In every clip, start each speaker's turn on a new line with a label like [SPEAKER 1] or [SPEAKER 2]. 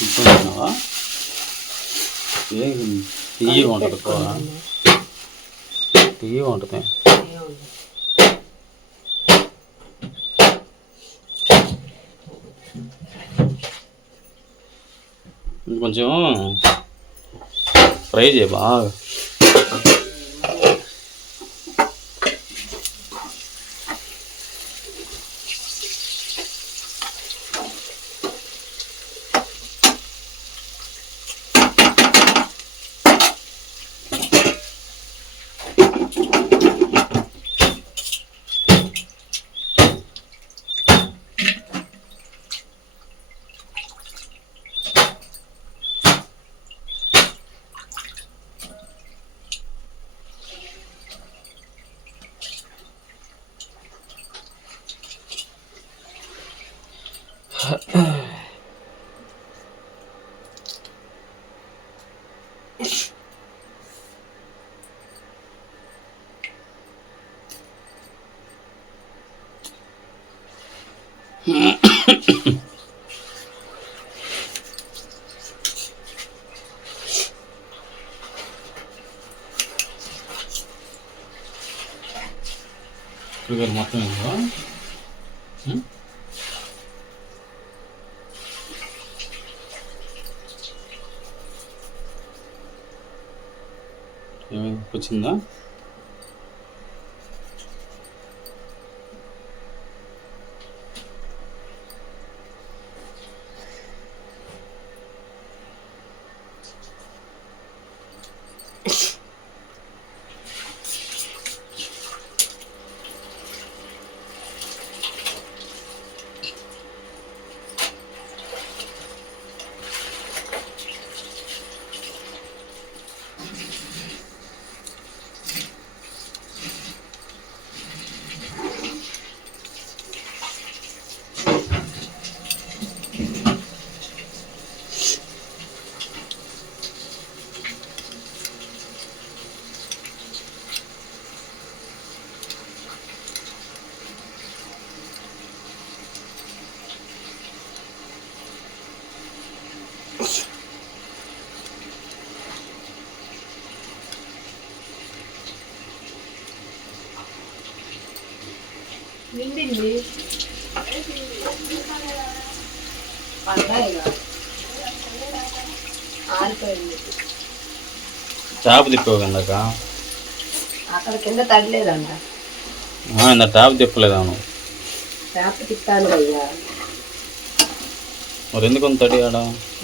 [SPEAKER 1] తింటున్నావా? ఏం తీయగా ఉంటుంది కూర తీయగా ఉంటుంది కొంచెం ఫ్రై చేయ బాగా. కూరగాయలు మొత్తం ఇందులో ఏమైనా వచ్చిందా చేప తిప్పావు ఇందాక
[SPEAKER 2] అక్కడ కింద తగ్గలేదంట
[SPEAKER 1] ఆ, ఇందా చేప తిప్పలేదా నువ్వు
[SPEAKER 2] చేప తిప్పాను అయ్యా.
[SPEAKER 1] మరి ఎందుకు ఉంది తడి ఆడ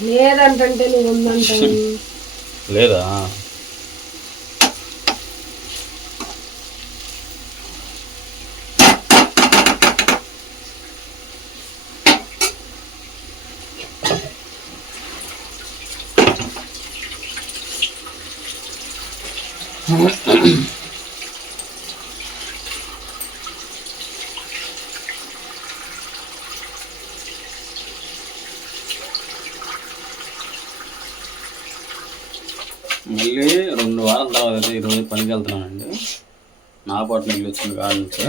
[SPEAKER 2] లేదంటే నువ్వు
[SPEAKER 1] లేదా? మళ్ళీ రెండు వారాల తర్వాత అయితే ఈరోజు పనికి వెళ్తున్నానండి. నాగపట్నం వెళ్ళి వచ్చిన కాడ నుంచి.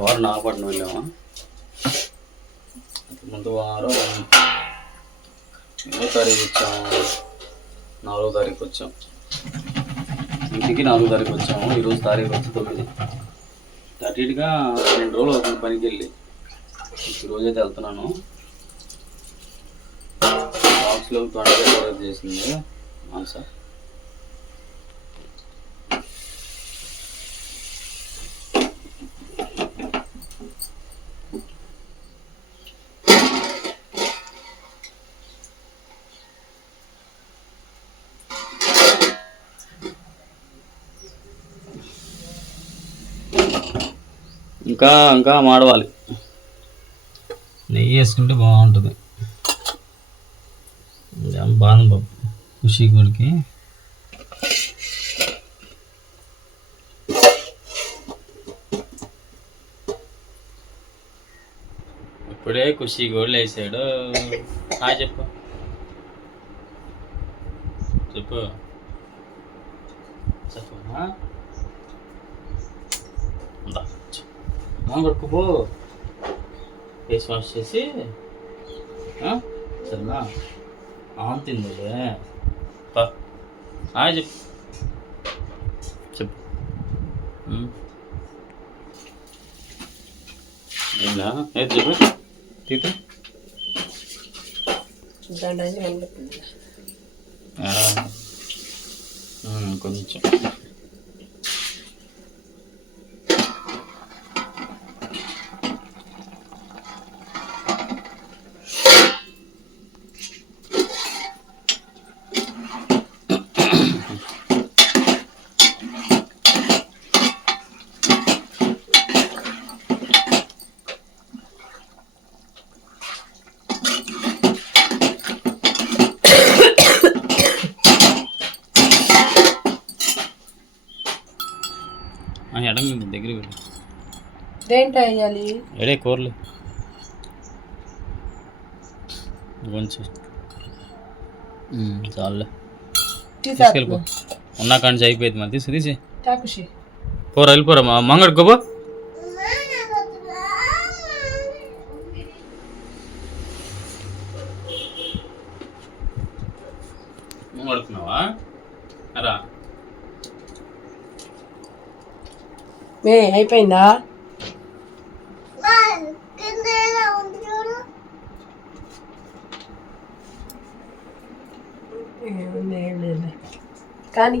[SPEAKER 1] వారం నాగపట్నం వెళ్ళాము? ముందు వారం ఎన్నో తారీఖు వచ్చాము నాలుగో తారీఖు వచ్చాం. ఇంటికి నాలుగో తారీఖు వచ్చాము. ఈరోజు తారీఖు వచ్చి తొమ్మిది. అటు ఇటుగా రెండు రోజులు అవుతుంది పనికి వెళ్ళి ఈరోజు అయితే వెళ్తున్నాను బాక్స్లో తొండగా చేసింది. సార్. ఇంకా ఇంకా మాడవాలి. నెయ్యి వేసుకుంటే బాగుంటుంది. బాదం పప్పు ఖుషి గుడికి. ఇప్పుడే ఖుషి గోళ్ళు వేసాడు. హాయ్ చెప్పు. చెప్పు. చెప్పు. ఆ? కడుక్కుపో ఫేస్ వాష్ చేసి? సరేనా? ఆంతిందిలే పా. హాయ్ చెప్పు. చెప్పు. ఏందా ఏది చెప్పు. తీతే. కొంచెం. ఎడం మీద దగ్గర
[SPEAKER 2] వేయాలి?
[SPEAKER 1] ఎడే కూరలు. కొంచెం చాలులే. తీసుకెళ్ళిపో. ఉన్నా కానీ అయిపోయింది మరి తీసి తీసి పోరా వెళ్ళిపోరా మా మంగడుకోపో మంగడుకున్నావా రా.
[SPEAKER 2] మే అయిపోయిందా? ఏముంది, ఏం లేదు. కానీ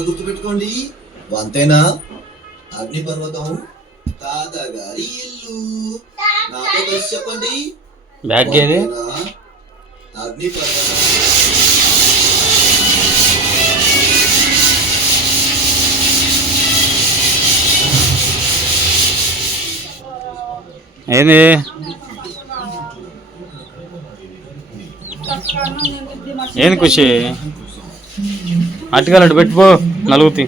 [SPEAKER 3] బాగా గుర్తుపెట్టుకోండి. అంతేనా అగ్ని పర్వతం తాతగారి ఇల్లు. నాతో కలిసి చెప్పండి.
[SPEAKER 1] బ్యాగ్ ఏది?
[SPEAKER 3] అంతేనా? అగ్ని పర్వతం
[SPEAKER 1] ఏంది ఏంది ఖుషి? అట్టుకాలు అటు పెట్టుకో నలుగుతి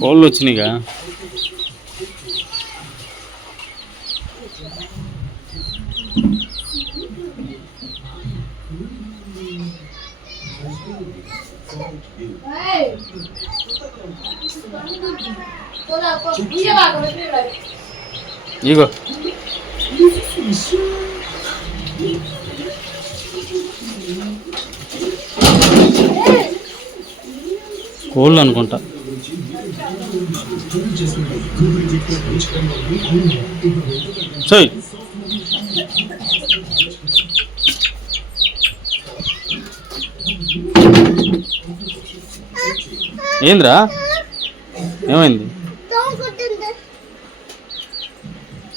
[SPEAKER 1] కోళ్ళు వచ్చినాయిగా. ఇగో. కోళ్ళు అనుకుంటా. సై ఏంద్రా? ఏమైంది?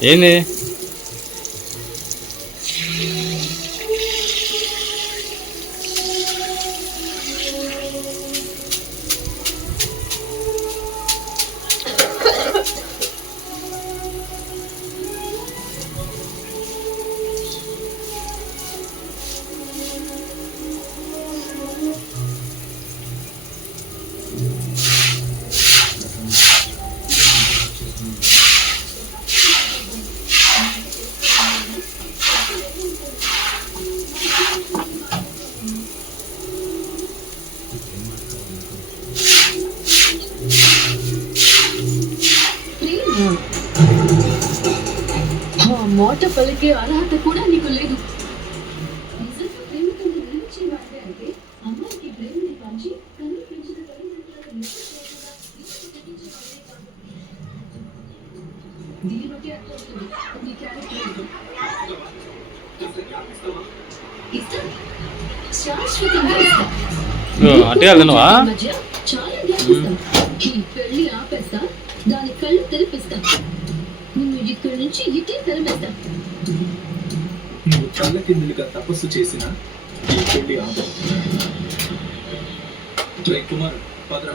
[SPEAKER 1] Ene.
[SPEAKER 4] మాట పలికే అర్హత కూడా నీకు లేదు. నిజంగా ప్రేమతో నిలిచే వాడే అయితే అమ్మాయికి ప్రేమని పంచి పెంచిన. దీన్ని బట్టి అర్థమవుతుంది నీ క్యారెక్టర్. ఇస్తా శాశ్వతంగా ఇస్తా. చాలా పెళ్ళి ఆపేస్తా. దాని కళ్ళు తెరిపిస్తా. ఇక్కడి నుంచి ఇటే తరిమేస్తా
[SPEAKER 5] నువ్వు కళ్ళ కిందులుగా తపస్సు చేసిన ఈ పెళ్ళి రే కుమార్ పదరా.